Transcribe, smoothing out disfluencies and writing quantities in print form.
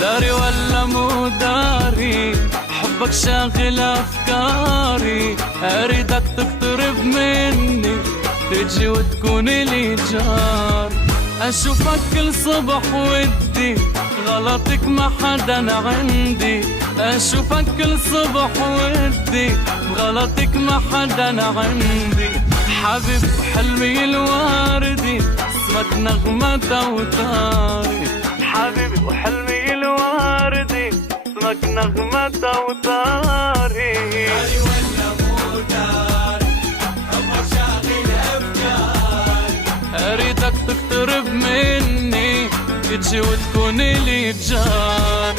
داري ولا مو داري، حبك شاغل أفكاري، أريدك تقترب مني، تجي وتكون لي جار. أشوفك كل صبح ودي، غلطك ما حدا عندي. أشوفك كل صبح ودي، غلطك ما حدا عندي. حبيب حلمي الواردي، اسمك نغمة أوتاري. حبيبي وحلمي الواردي، اسمك نغمة أوتاري. داري ولا مو داري، حبك شاغل أفكاري، أريدك تقترب مني، تجي وتكون لي جار.